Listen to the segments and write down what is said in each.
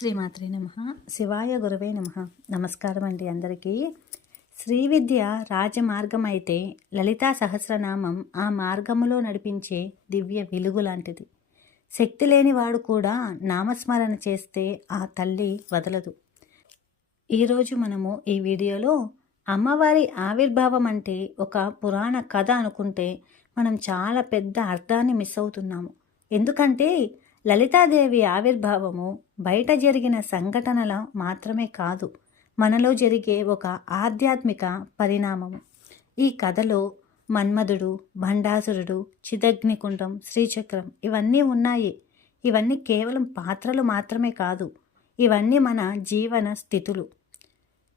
శ్రీమాత్రే నమః. శివాయ గురవే నమః. నమస్కారం అండి అందరికీ. శ్రీవిద్య రాజమార్గం అయితే లలితా సహస్రనామం ఆ మార్గములో నడిపించే దివ్య వెలుగు లాంటిది. శక్తి లేనివాడు కూడా నామస్మరణ చేస్తే ఆ తల్లి వదలదు. ఈరోజు మనము ఈ వీడియోలో అమ్మవారి ఆవిర్భావం అంటే ఒక పురాణ కథ అనుకుంటే మనం చాలా పెద్ద అర్థాన్ని మిస్ అవుతున్నాము. ఎందుకంటే లలితాదేవి ఆవిర్భావము బయట జరిగిన సంఘటనల మాత్రమే కాదు, మనలో జరిగే ఒక ఆధ్యాత్మిక పరిణామము. ఈ కథలో మన్మధుడు, భండాసురుడు, చిదగ్నికుండం, శ్రీచక్రం ఇవన్నీ ఉన్నాయి. ఇవన్నీ కేవలం పాత్రలు మాత్రమే కాదు, ఇవన్నీ మన జీవన స్థితులు.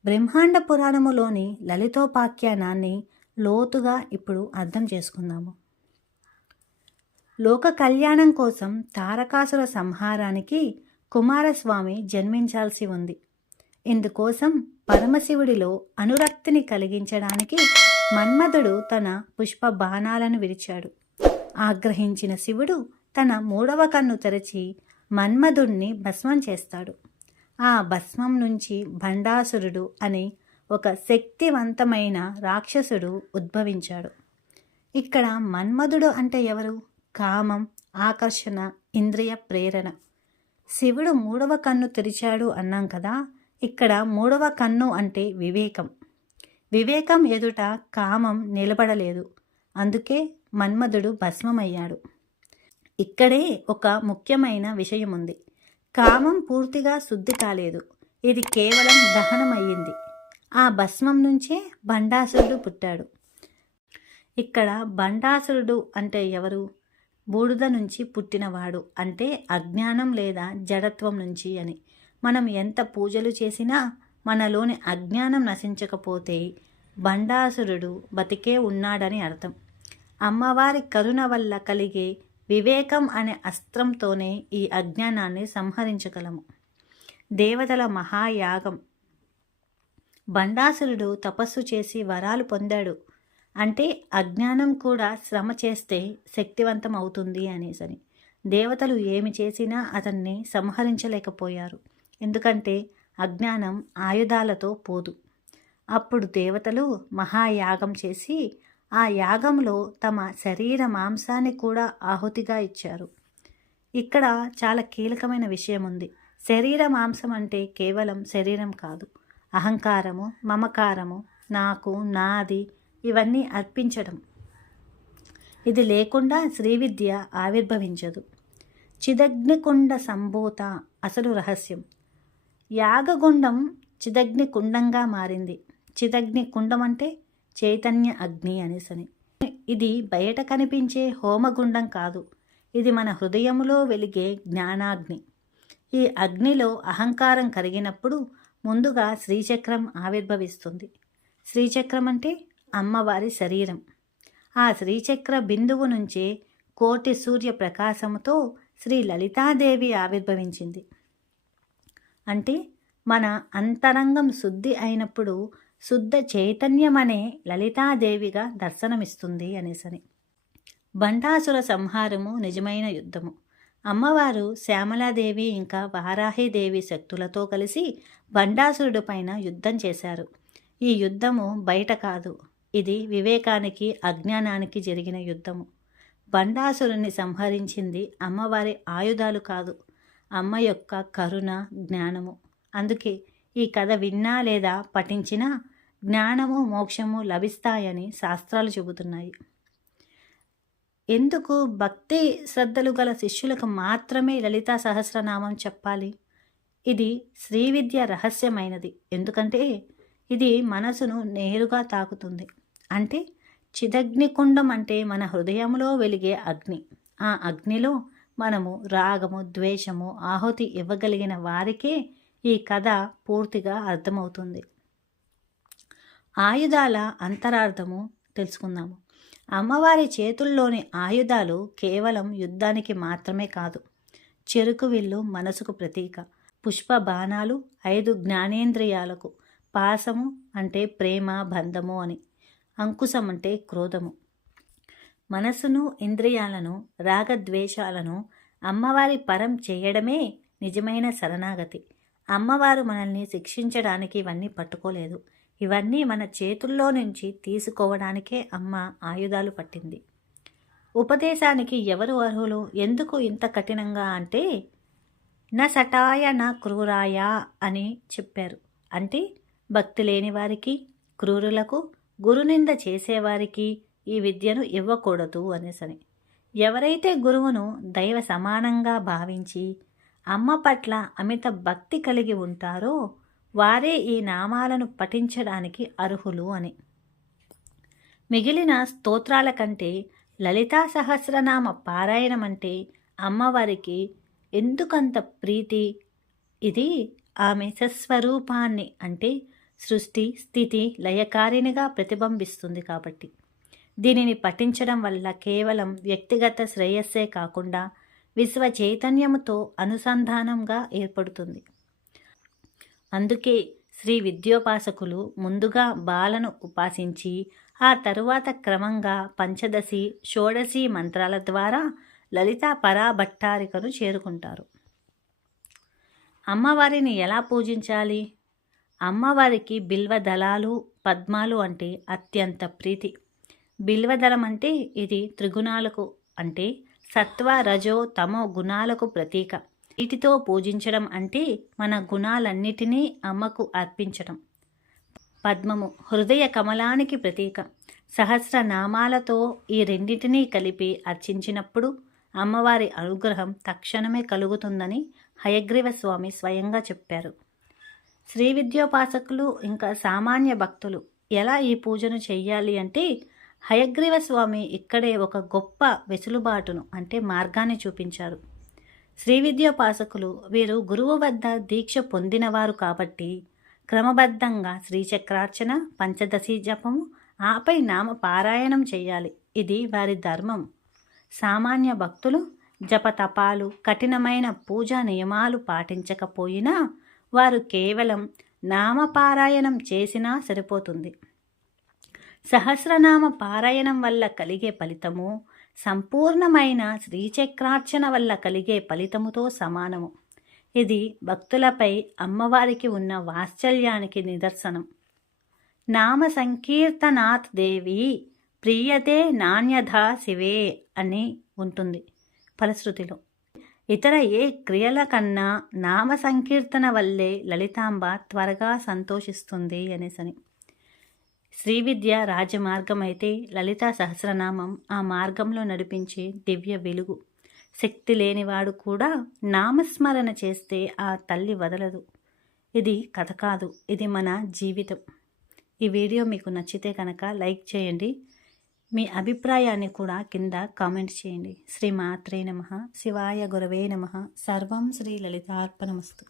బ్రహ్మాండ పురాణములోని లలితోపాఖ్యానాన్ని లోతుగా ఇప్పుడు అర్థం చేసుకుందాము. లోక కళ్యాణం కోసం తారకాసుర సంహారానికి కుమారస్వామి జన్మించాల్సి ఉంది. ఇందుకోసం పరమశివుడిలో అనురక్తిని కలిగించడానికి మన్మధుడు తన పుష్ప బాణాలను విరిచాడు. ఆగ్రహించిన శివుడు తన 3వ కన్ను తెరచి మన్మధుడిని భస్మం చేస్తాడు. ఆ భస్మం నుంచి భండాసురుడు అనే ఒక శక్తివంతమైన రాక్షసుడు ఉద్భవించాడు. ఇక్కడ మన్మధుడు అంటే ఎవరు? కామం, ఆకర్షణ, ఇంద్రియ ప్రేరణ. శివుడు 3వ కన్ను తెరిచాడు అన్నాం కదా, ఇక్కడ 3వ కన్ను అంటే వివేకం. వివేకం ఎదుట కామం నిలబడలేదు, అందుకే మన్మధుడు భస్మమయ్యాడు. ఇక్కడే ఒక ముఖ్యమైన విషయం ఉంది. కామం పూర్తిగా శుద్ధి కాలేదు, ఇది కేవలం దహనమయ్యింది. ఆ భస్మం నుంచే భండాసురుడు పుట్టాడు. ఇక్కడ భండాసురుడు అంటే ఎవరు? బూడిద నుంచి పుట్టినవాడు, అంటే అజ్ఞానం లేదా జడత్వం నుంచి అని. మనం ఎంత పూజలు చేసినా మనలోని అజ్ఞానం నశించకపోతే భండాసురుడు బతికే ఉన్నాడని అర్థం. అమ్మవారి కరుణ వల్ల కలిగే వివేకం అనే అస్త్రంతోనే ఈ అజ్ఞానాన్ని సంహరించగలము. దేవతల మహాయాగం. భండాసురుడు తపస్సు చేసి వరాలు పొందాడు, అంటే అజ్ఞానం కూడా శ్రమ చేస్తే శక్తివంతం అవుతుంది అనేసని. దేవతలు ఏమి చేసినా అతన్ని సంహరించలేకపోయారు, ఎందుకంటే అజ్ఞానం ఆయుధాలతో పోదు. అప్పుడు దేవతలు మహాయాగం చేసి ఆ యాగంలో తమ శరీర మాంసాన్ని కూడా ఆహుతిగా ఇచ్చారు. ఇక్కడ చాలా కీలకమైన విషయం ఉంది. శరీర మాంసం అంటే కేవలం శరీరం కాదు, అహంకారము, మమకారము, నాకు, నాది ఇవన్నీ అర్పించడం. ఇది లేకుండా శ్రీవిద్య ఆవిర్భవించదు. చిదగ్నికుండ సంభూత అసలు రహస్యం. యాగగుండం చిదగ్ని కుండంగా మారింది. చిదగ్ని కుండం అంటే చైతన్య అగ్ని అనేసని. ఇది బయట కనిపించే హోమగుండం కాదు, ఇది మన హృదయములో వెలిగే జ్ఞానాగ్ని. ఈ అగ్నిలో అహంకారం కరిగినప్పుడు ముందుగా శ్రీచక్రం ఆవిర్భవిస్తుంది. శ్రీచక్రం అంటే అమ్మవారి శరీరం. ఆ శ్రీచక్ర బిందువు నుంచే కోటి సూర్య ప్రకాశముతో శ్రీ లలితాదేవి ఆవిర్భవించింది. అంటే మన అంతరంగం శుద్ధి అయినప్పుడు శుద్ధ చైతన్యమనే లలితాదేవిగా దర్శనమిస్తుంది అనేసని. భండాసుర సంహారము నిజమైన యుద్ధము. అమ్మవారు శ్యామలాదేవి ఇంకా వారాహిదేవి శక్తులతో కలిసి భండాసురుడి పైన యుద్ధం చేశారు. ఈ యుద్ధము బయట కాదు, ఇది వివేకానికి, అజ్ఞానానికి జరిగిన యుద్ధము. భండాసురుని సంహరించింది అమ్మవారి ఆయుధాలు కాదు, అమ్మ యొక్క కరుణ, జ్ఞానము. అందుకే ఈ కథ విన్నా లేదా పఠించినా జ్ఞానము, మోక్షము లభిస్తాయని శాస్త్రాలు చెబుతున్నాయి. ఎందుకు భక్తి శ్రద్ధలు గల శిష్యులకు మాత్రమే లలితా సహస్రనామం చెప్పాలి? ఇది శ్రీవిద్య రహస్యమైనది, ఎందుకంటే ఇది మనసును నేరుగా తాకుతుంది. అంటే చిదగ్నికుండం అంటే మన హృదయంలో వెలిగే అగ్ని. ఆ అగ్నిలో మనము రాగము, ద్వేషము ఆహుతి ఇవ్వగలిగిన వారికే ఈ కథ పూర్తిగా అర్థమవుతుంది. ఆయుధాల అంతరార్థము తెలుసుకుందాము. అమ్మవారి చేతుల్లోని ఆయుధాలు కేవలం యుద్ధానికి మాత్రమే కాదు. చెరుకు విల్లు మనసుకు ప్రతీక, పుష్ప బాణాలు 5 జ్ఞానేంద్రియాలకు, పాసము అంటే ప్రేమ, బంధము అని, అంకుశం అంటే క్రోధము. మనసును, ఇంద్రియాలను, రాగద్వేషాలను అమ్మవారి పరం చేయడమే నిజమైన శరణాగతి. అమ్మవారు మనల్ని శిక్షించడానికి ఇవన్నీ పట్టుకోలేదు. ఇవన్నీ మన చేతుల్లో నుంచి తీసుకోవడానికే అమ్మ ఆయుధాలు పట్టింది. ఉపదేశానికి ఎవరు అర్హులు? ఎందుకు ఇంత కఠినంగా అంటే, నా సటాయ నా క్రూరాయ అని చెప్పారు. అంటే భక్తి లేని వారికి, క్రూరులకు, గురునింద చేసేవారికి ఈ విద్యను ఇవ్వకూడదు అనేసని. ఎవరైతే గురువును దైవ సమానంగా భావించి అమ్మ పట్ల అమిత భక్తి కలిగి ఉంటారో వారే ఈ నామాలను పఠించడానికి అర్హులు అని. మిగిలిన స్తోత్రాల కంటే లలితా సహస్రనామ పారాయణం అంటే అమ్మవారికి ఎందుకంత ప్రీతి? ఇది ఆమె సస్వరూపాన్ని అంటే సృష్టి స్థితి లయకారినిగా ప్రతిబింబిస్తుంది కాబట్టి. దీనిని పఠించడం వల్ల కేవలం వ్యక్తిగత శ్రేయస్సే కాకుండా విశ్వ చైతన్యముతో అనుసంధానంగా ఏర్పడుతుంది. అందుకే శ్రీ విద్యోపాసకులు ముందుగా బాలను ఉపాసించి ఆ తరువాత క్రమంగా పంచదశి షోడశి మంత్రాల ద్వారా లలితా పరాభట్టారికను చేరుకుంటారు. అమ్మవారిని ఎలా పూజించాలి? అమ్మవారికి బిల్వ దళాలు పద్మాలు అంటే అత్యంత ప్రీతి. బిల్వదళం అంటే ఇది త్రిగుణాలకు అంటే సత్వ రజో తమో గుణాలకు ప్రతీక. వీటితో పూజించడం అంటే మన గుణాలన్నిటినీ అమ్మకు అర్పించడం. పద్మము హృదయ కమలానికి ప్రతీక. సహస్రనామాలతో ఈ రెండింటినీ కలిపి అర్చించినప్పుడు అమ్మవారి అనుగ్రహం తక్షణమే కలుగుతుందని హయగ్రీవ స్వామి స్వయంగా చెప్పారు. శ్రీ విద్యోపాసకులు ఇంకా సామాన్య భక్తులు ఎలా ఈ పూజను చెయ్యాలి అంటే, హయగ్రీవ స్వామి ఇక్కడే ఒక గొప్ప వెసులుబాటును అంటే మార్గాన్ని చూపించారు. శ్రీ విద్యోపాసకులు వీరు గురువు వద్ద దీక్ష పొందినవారు కాబట్టి క్రమబద్ధంగా శ్రీచక్రార్చన పంచదశి జపము ఆపై నామ పారాయణం చేయాలి. ఇది వారి ధర్మం. సామాన్య భక్తులు జపతపాలు కఠినమైన పూజా నియమాలు పాటించకపోయినా వారు కేవలం నామపారాయణం చేసినా సరిపోతుంది. సహస్రనామ పారాయణం వల్ల కలిగే ఫలితము సంపూర్ణమైన శ్రీచక్రార్చన వల్ల కలిగే ఫలితముతో సమానము. ఇది భక్తులపై అమ్మవారికి ఉన్న వాత్సల్యానికి నిదర్శనం. నామ సంకీర్తనాత్ దేవి ప్రియతే నాణ్యథా శివే అని ఉంటుంది ఫలశ్రుతిలో. ఇతర ఏ క్రియల కన్నా నామ సంకీర్తన వల్లే లలితాంబ త్వరగా సంతోషిస్తుంది అనేసని. శ్రీ విద్య రాజమార్గం అయితే లలితా సహస్రనామం ఆ మార్గంలో నడిపించే దివ్య వెలుగు. శక్తి లేనివాడు కూడా నామస్మరణ చేస్తే ఆ తల్లి వదలదు. ఇది కథ కాదు, ఇది మన జీవితం. ఈ వీడియో మీకు నచ్చితే కనుక లైక్ చేయండి. మీ అభిప్రాయాన్ని కూడా కింద కామెంట్ చేయండి. శ్రీ మాత్రే నమః. శివాయ గురవే నమః. సర్వం శ్రీ లలితార్పణమస్తు.